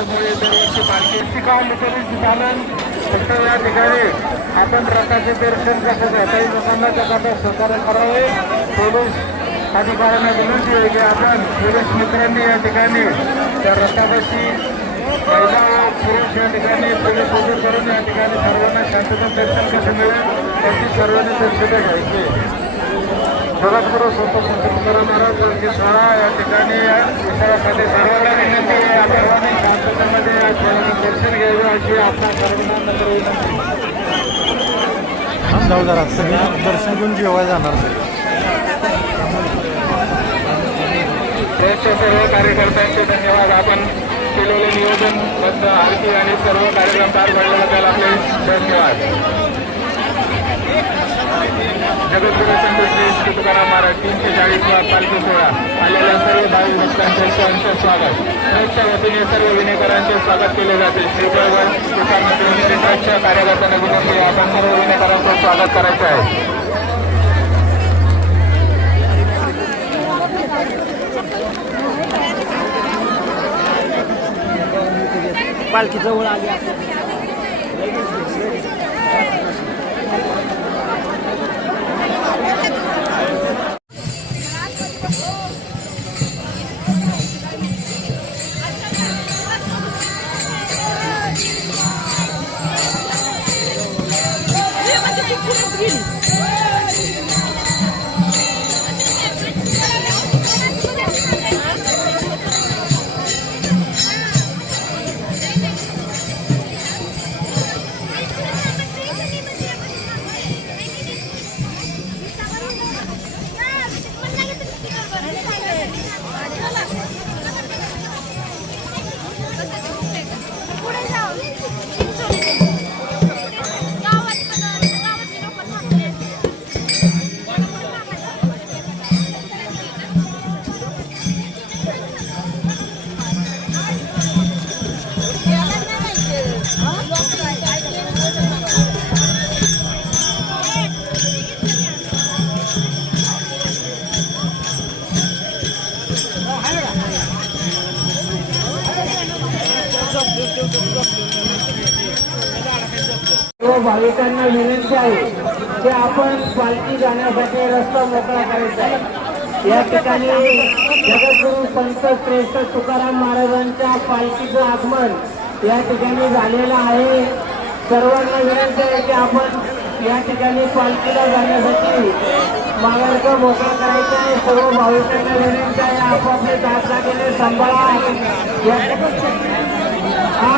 त्याच्यामुळे दरवर्षी पालखी काम पालन फक्त या ठिकाणी आपण रथाचे दर्शन कसं घ्या काही लोकांना त्याचा सहकार्य करावे. पोलीस अधिकाऱ्यांना विनंती आहे की आपण पोलीस मित्रांनी या ठिकाणी त्या रथापाशी महिला पुरुष या ठिकाणी पोलीस उभे करून या ठिकाणी सर्वांना शांतता दर्शन कसं मिळेल त्याची सर्वांनी दर्शनं घ्यायची जगद्गुरु संत तुकाराम महाराज यांची सोहळा या ठिकाणी विचारासाठी सर्वांना विनंती आहे. या सर्वांनी शांततेमध्ये या सोहळ्याचं दर्शन घ्यावे अशी आपल्या सर्वांना नम्र विनंती जाऊ जरा सगळे दर्शन घेऊन जेवायला जाणार सगळे सर्व कार्यकर्त्यांचे धन्यवाद. आपण केलेले नियोजनबद्ध आरती आणि सर्व कार्यक्रम पार पाडल्याबद्दल आपले धन्यवाद. जगद्गुरु संत श्री तुकाराम महाराज तीनशे चाळीसवा पालखी सोहळा. आलेल्या सर्व भाविक भक्तांचे सहर्ष स्वागत. ट्रस्टच्या वतीने सर्व विनेकरांचे स्वागत केले जाते. श्री प्रभू तुकाराम ट्रस्टच्या कार्यकर्त्यांना विनंती आपण सर्व विनेकरांचं स्वागत करायचं आहे. पालखी जवळ आली हो, भाविकांना विनंती आहे की आपण पालखी जाण्यासाठी रस्ता मोकळा करायचा आहे. या ठिकाणी जगद्गुरु संत श्रेष्ठ तुकाराम महाराजांच्या पालखीचं आगमन या ठिकाणी झालेलं आहे. सर्वांना विनंती आहे की आपण या ठिकाणी पालखीला जाण्यासाठी मार्ग मोकळा करायचा आहे. सर्व भाविकांना विनंती आहे आपापले दात जागेने सांभाळा. या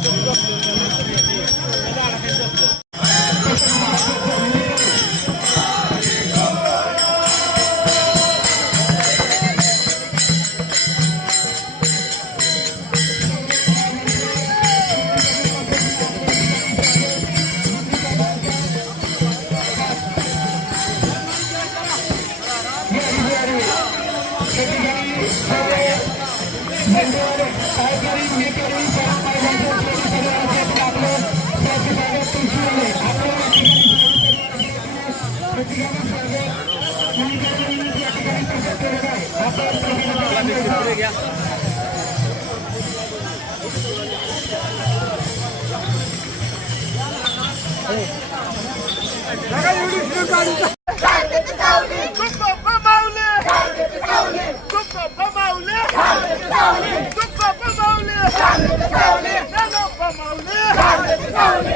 とります。Paulo!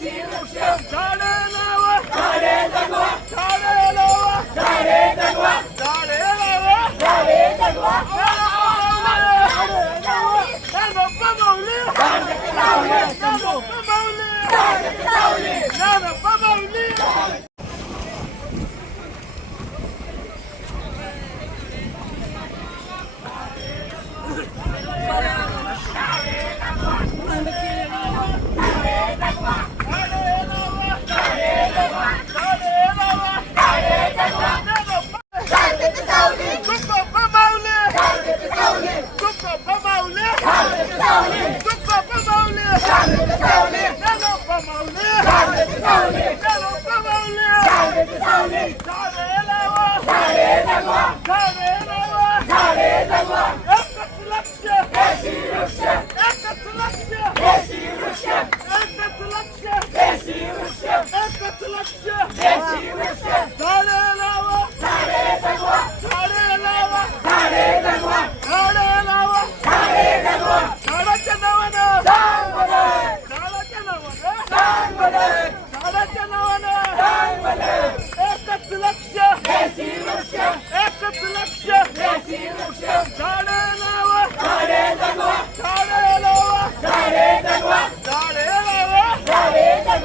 yeah of